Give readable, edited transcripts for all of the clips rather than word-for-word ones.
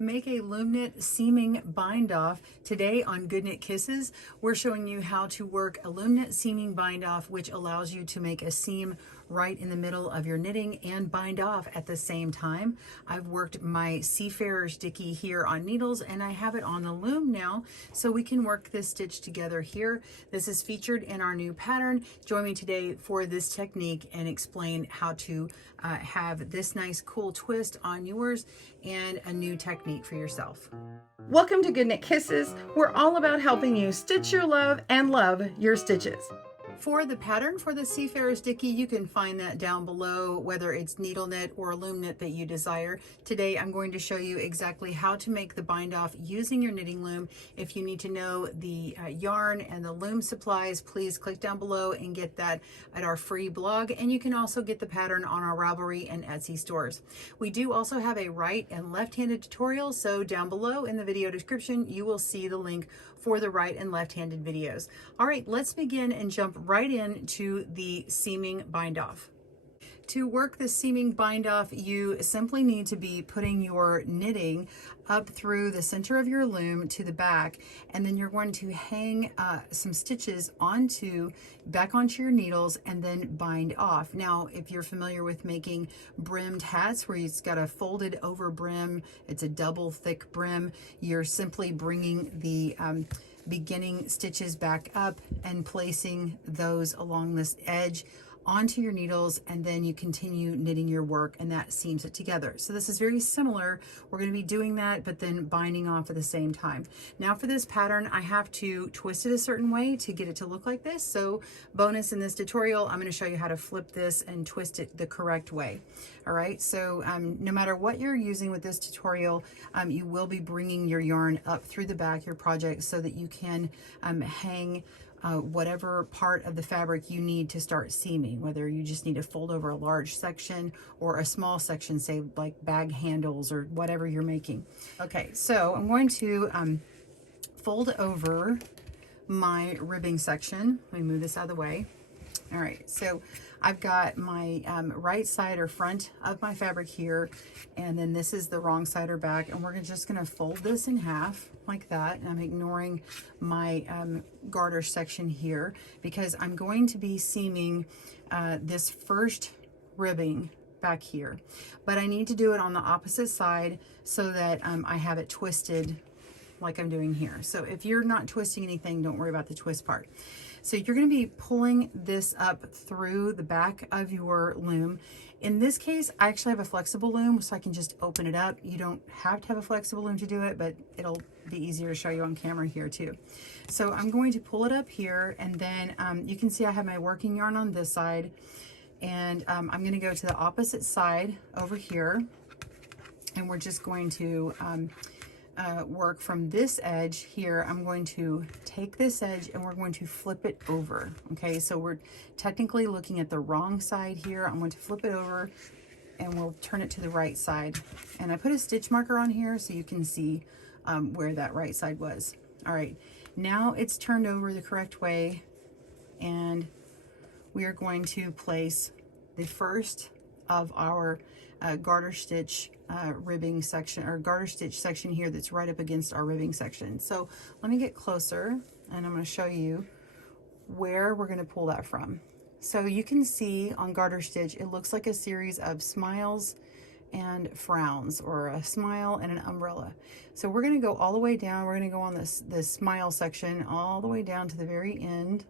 Make a loom knit seaming bind off. Today on Good Knit Kisses, we're showing you how to work a loom knit seaming bind off, which allows you to make a seam right in the middle of your knitting and bind off at the same time. I've worked my Seafarer's Dicky here on needles and I have it on the loom now, so we can work this stitch together here. This is featured in our new pattern. Join me today for this technique and explain how to have this nice cool twist on yours and a new technique for yourself. Welcome to Good Knit Kisses. We're all about helping you stitch your love and love your stitches. For the pattern for the Seafarer's Dicky, you can find that down below, whether it's needle knit or loom knit that you desire. Today, I'm going to show you exactly how to make the bind off using your knitting loom. If you need to know the yarn and the loom supplies, please click down below and get that at our free blog. And you can also get the pattern on our Ravelry and Etsy stores. We do also have a right and left-handed tutorial, so down below in the video description, you will see the link for the right and left-handed videos. All right, let's begin and jump right into the seaming bind off. To work the seaming bind off, you simply need to be putting your knitting up through the center of your loom to the back, and then you're going to hang some stitches back onto your needles and then bind off. Now, if you're familiar with making brimmed hats where it's got a folded over brim, it's a double thick brim, you're simply bringing the beginning stitches back up and placing those along this edge onto your needles, and then you continue knitting your work and that seams it together. So this is very similar. We're going to be doing that, but then binding off at the same time. Now for this pattern, I have to twist it a certain way to get it to look like this. So bonus in this tutorial, I'm going to show you how to flip this and twist it the correct way. All right, so no matter what you're using with this tutorial, you will be bringing your yarn up through the back of your project so that you can hang whatever part of the fabric you need to start seaming, whether you just need to fold over a large section or a small section, say like bag handles or whatever you're making. Okay, so I'm going to fold over my ribbing section. Let me move this out of the way. All right, so I've got my right side or front of my fabric here, and then this is the wrong side or back, and we're just gonna fold this in half like that. And I'm ignoring my garter section here because I'm going to be seaming this first ribbing back here, but I need to do it on the opposite side so that I have it twisted like I'm doing here. So if you're not twisting anything, don't worry about the twist part. So you're going to be pulling this up through the back of your loom. In this case, I actually have a flexible loom, so I can just open it up. You don't have to have a flexible loom to do it, but it'll be easier to show you on camera here too. So I'm going to pull it up here, and then you can see I have my working yarn on this side, and I'm going to go to the opposite side over here, and we're just going to work from this edge here. I'm going to take this edge and we're going to flip it over. Okay, so we're technically looking at the wrong side here. I'm going to flip it over and we'll turn it to the right side. And I put a stitch marker on here so you can see where that right side was. All right, now it's turned over the correct way, and we are going to place the first of our garter stitch ribbing section, or garter stitch section here that's right up against our ribbing section. So let me get closer and I'm going to show you where we're going to pull that from. So you can see on garter stitch, it looks like a series of smiles and frowns, or a smile and an umbrella. So we're going to go all the way down. We're going to go on this smile section all the way down to the very end.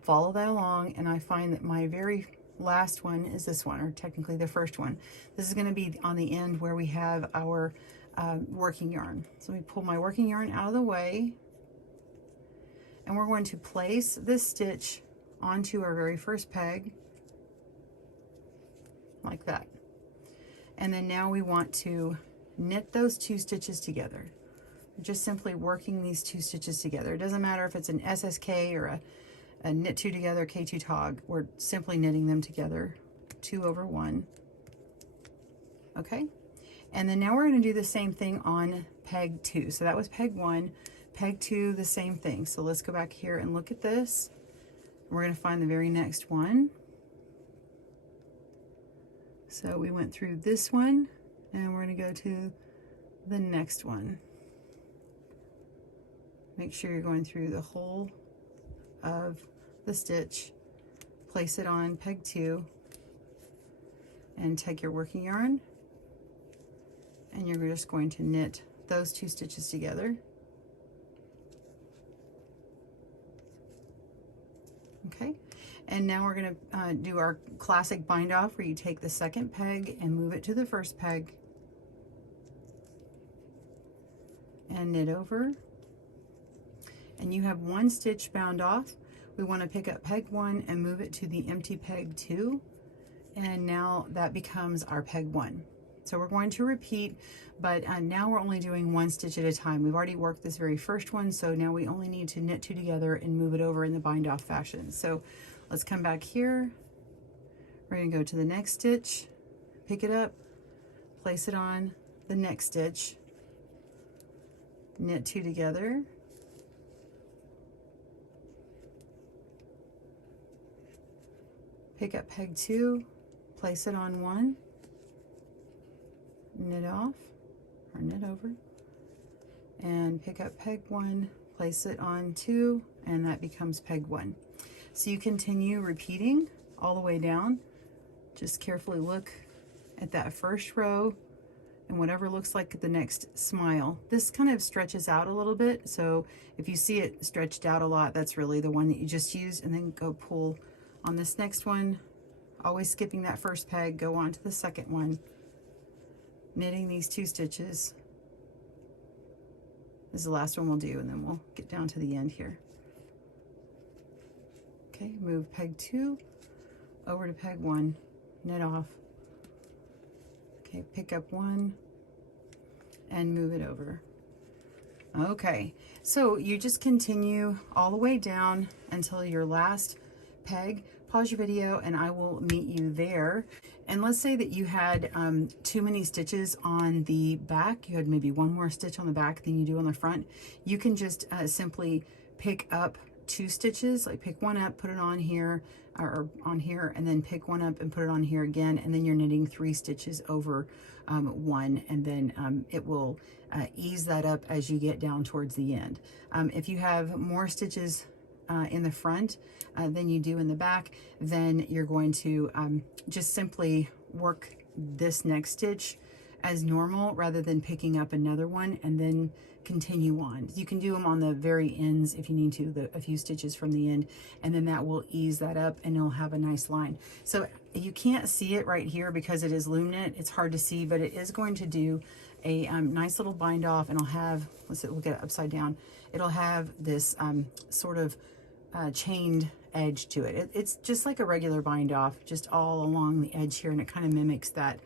Follow that along, and I find that my very last one is this one, or technically the first one. This is going to be on the end where we have our working yarn. So we pull my working yarn out of the way, and we're going to place this stitch onto our very first peg like that. And then now we want to knit those two stitches together. Just simply working these two stitches together. It doesn't matter if it's an SSK or a knit two together K2 tog. We're simply knitting them together, 2 over 1. Okay, and then now we're going to do the same thing on peg 2. So that was peg 1, peg 2, the same thing. So let's go back here and look at this. We're going to find the very next one. So we went through this one, and we're going to go to the next one. Make sure you're going through the whole of the stitch. Place it on peg 2 and take your working yarn, and you're just going to knit those 2 stitches together. Okay, and now we're going to do our classic bind off where you take the second peg and move it to the first peg and knit over, and you have 1 stitch bound off. We want to pick up peg 1 and move it to the empty peg 2, and now that becomes our peg 1. So we're going to repeat, but now we're only doing 1 stitch at a time. We've already worked this very first one, so now we only need to knit 2 together and move it over in the bind off fashion. So let's come back here. We're going to go to the next stitch, pick it up, place it on the next stitch, knit 2 together, pick up peg 2, place it on 1, knit off or knit over, and pick up peg 1, place it on 2, and that becomes peg 1. So you continue repeating all the way down. Just carefully look at that first row and whatever looks like the next smile. This kind of stretches out a little bit, so if you see it stretched out a lot, that's really the one that you just used, and then go pull on this next one, always skipping that first peg, go on to the second one, knitting these 2 stitches. This is the last one we'll do, and then we'll get down to the end here. Okay, move peg 2 over to peg 1, knit off. Okay, pick up 1 and move it over. Okay, so you just continue all the way down until your last peg. Pause your video and I will meet you there. And let's say that you had too many stitches on the back. You had maybe 1 more stitch on the back than you do on the front. You can just simply pick up 2 stitches, like pick 1 up, put it on here, or on here, and then pick 1 up and put it on here again, and then you're knitting 3 stitches over 1, and then it will ease that up as you get down towards the end. If you have more stitches in the front than you do in the back, then you're going to just simply work this next stitch as normal rather than picking up another one and then continue on. You can do them on the very ends if you need to, a few stitches from the end, and then that will ease that up and you'll have a nice line. So you can't see it right here because it is loom knit. It's hard to see, but it is going to do a nice little bind off, and I'll have, we'll get it upside down. It'll have this sort of chained edge to it. It's just like a regular bind off, just all along the edge here, and it kind of mimics that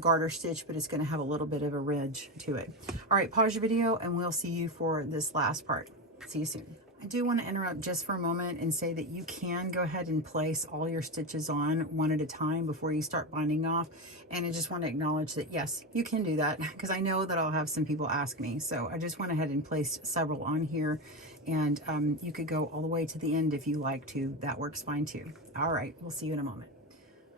garter stitch, but it's going to have a little bit of a ridge to it. All right, pause your video and we'll see you for this last part. See you soon. I do want to interrupt just for a moment and say that you can go ahead and place all your stitches on one at a time before you start binding off. And I just want to acknowledge that, yes, you can do that, because I know that I'll have some people ask me. So I just went ahead and placed several on here, and you could go all the way to the end if you like to. That works fine too. All right, we'll see you in a moment.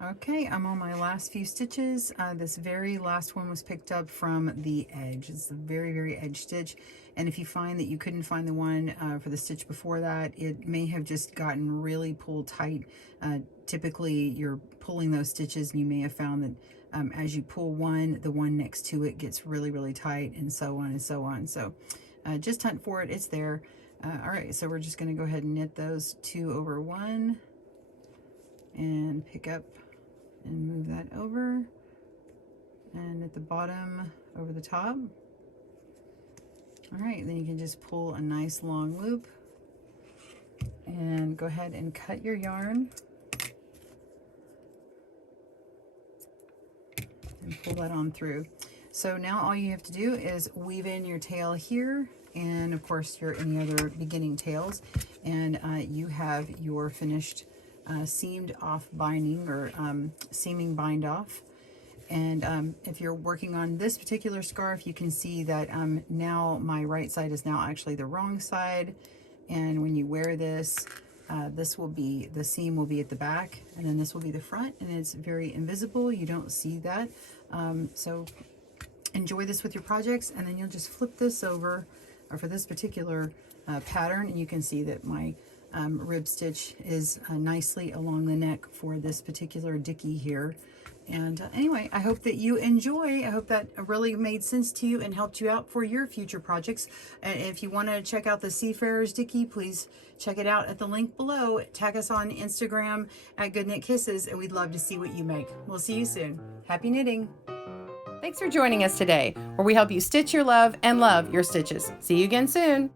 Okay, I'm on my last few stitches. This very last one was picked up from the edge. It's the very, very edge stitch. And if you find that you couldn't find the one for the stitch before that, it may have just gotten really pulled tight. Typically, you're pulling those stitches, and you may have found that as you pull one, the one next to it gets really, really tight, and so on and so on. So just hunt for it. It's there. All right, so we're just going to go ahead and knit those 2 over 1 and pick up and move that over, and at the bottom over the top. All right, then you can just pull a nice long loop and go ahead and cut your yarn and pull that on through. So now all you have to do is weave in your tail here, and of course your any other beginning tails, and you have your finished seamed off binding, or seaming bind off. And if you're working on this particular scarf, you can see that now my right side is now actually the wrong side, and when you wear this, this will be, the seam will be at the back, and then this will be the front, and it's very invisible. You don't see that. So enjoy this with your projects, and then you'll just flip this over for this particular pattern, and you can see that my rib stitch is nicely along the neck for this particular dickie here. And anyway, I hope that you enjoy. I hope that really made sense to you and helped you out for your future projects. And if you want to check out the Seafarer's Dickie, please check it out at the link below. Tag us on Instagram at Good Knit Kisses, and we'd love to see what you make. We'll see you soon. Happy knitting. Thanks for joining us today, where we help you stitch your love and love your stitches. See you again soon.